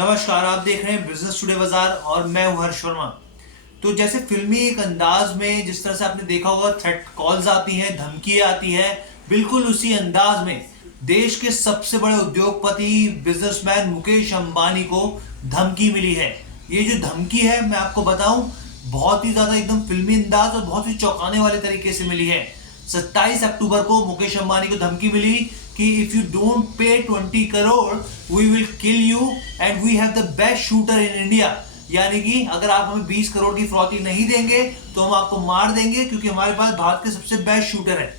नमस्कार, आप देख रहे हैं बिजनेस टुडे बाजार और मैं हूं हर्ष वर्मा। तो जैसे फिल्मी एक अंदाज में जिस तरह से आपने देखा होगा थ्रेट कॉल्स आती हैं, धमकियां आती हैं, बिल्कुल उसी अंदाज में देश के सबसे बड़े उद्योगपति बिजनेसमैन मुकेश अंबानी को धमकी मिली है। ये जो धमकी है मैं आपको बताऊं, बहुत ही ज्यादा एकदम फिल्मी अंदाज और बहुत ही चौंकाने वाले तरीके से मिली है। 27 अक्टूबर को मुकेश अंबानी को धमकी मिली कि if you don't pay 20 crore we will kill you and we have the best shooter in India. यानी कि अगर आप हमें 20 करोड़ की फिरौती नहीं देंगे तो हम आपको मार देंगे, क्योंकि हमारे पास भारत के सबसे बेस्ट शूटर है।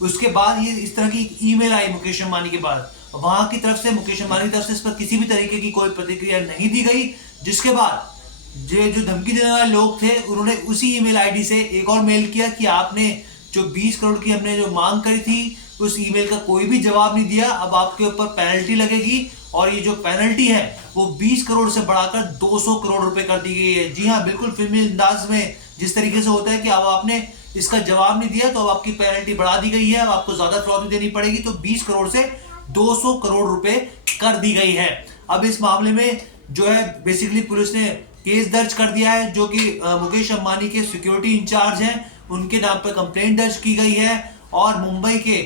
उसके बाद ये इस तरह की ईमेल आई मुकेश अंबानी के बाद, वहां की तरफ से मुकेश अंबानी की तरफ से इस पर किसी भी तरीके की कोई प्रतिक्रिया नहीं दी गई। जिसके बाद जो धमकी देने वाले लोग थे उन्होंने उसी ईमेल आईडी से एक और मेल किया कि आपने जो 20 करोड़ की हमने जो मांग करी थी उस ईमेल का कोई भी जवाब नहीं दिया, अब आपके ऊपर पेनल्टी लगेगी। और ये जो पेनल्टी है वो 20 करोड़ से बढ़ाकर 200 करोड़ रुपए कर दी गई है। जी हाँ, बिल्कुल फिल्मी अंदाज में जिस तरीके से होता है कि अब आपने इसका जवाब नहीं दिया तो अब आपकी पेनल्टी बढ़ा दी गई है, अब आपको ज्यादा फिरौती देनी पड़ेगी। तो 20 करोड़ से 200 करोड़ रुपए कर दी गई है। अब इस मामले में जो है बेसिकली पुलिस ने केस दर्ज कर दिया है, जो कि मुकेश अंबानी के सिक्योरिटी इंचार्ज हैं उनके नाम पर कंप्लेंट दर्ज की गई है। और मुंबई के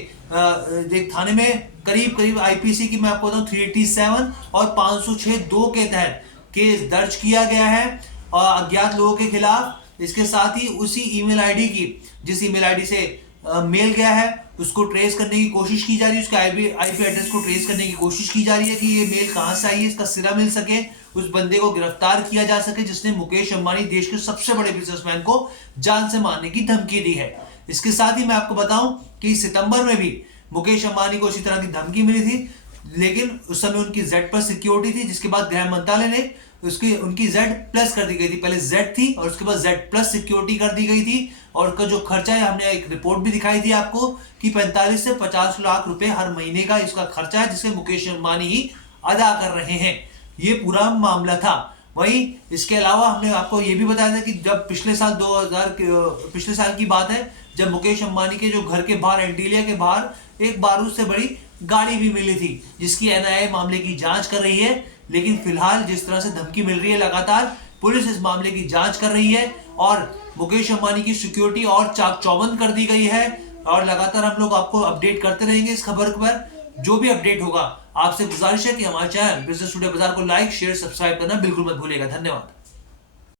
एक थाने में करीब आईपीसी की मैं आपको बताऊं 387 और 506 दो के तहत केस दर्ज किया गया है और अज्ञात लोगों के खिलाफ। इसके साथ ही उसी ईमेल आईडी की जिस ईमेल आईडी से मेल गया है उसको ट्रेस करने की कोशिश की जा रही है, उसके आईपी एड्रेस को ट्रेस करने की कोशिश की जा रही है कि ये मेल कहां से आई है, इसका सिरा मिल सके, उस बंदे को गिरफ्तार किया जा सके जिसने मुकेश अंबानी देश के सबसे बड़े बिजनेसमैन को जान से मारने की धमकी दी है। इसके साथ ही मैं आपको बताऊं कि सितंबर में भी मुकेश अंबानी को इसी तरह की धमकी मिली थी, लेकिन उस समय उनकी जेड पर सिक्योरिटी थी, जिसके बाद गृह मंत्रालय ने उनकी जेड प्लस कर दी गई थी। पहले जेड थी और उसके बाद जेड प्लस सिक्योरिटी कर दी गई थी। और उसका जो खर्चा है हमने एक रिपोर्ट भी दिखाई थी आपको कि 45 से 50 लाख रुपए हर महीने का इसका खर्चा है, जिसे मुकेश अंबानी ही अदा कर रहे हैं। ये पूरा मामला था। वहीं इसके अलावा हमने आपको ये भी बताया था कि जब पिछले साल की बात है, जब मुकेश अंबानी के जो घर के बाहर एंटीलिया के बाहर एक बारूद से बड़ी गाड़ी भी मिली थी, जिसकी एनआईए मामले की जांच कर रही है। लेकिन फिलहाल जिस तरह से धमकी मिल रही है, लगातार पुलिस इस मामले की जांच कर रही है और मुकेश अंबानी की सिक्योरिटी और चाक चौबंद कर दी गई है। और लगातार हम लोग आपको अपडेट करते रहेंगे इस खबर पर। जो भी अपडेट होगा आपसे गुजारिश है कि हमारे चैनल बिजनेस टुडे बाजार को लाइक शेयर सब्सक्राइब करना बिल्कुल मत भूलिएगा। धन्यवाद।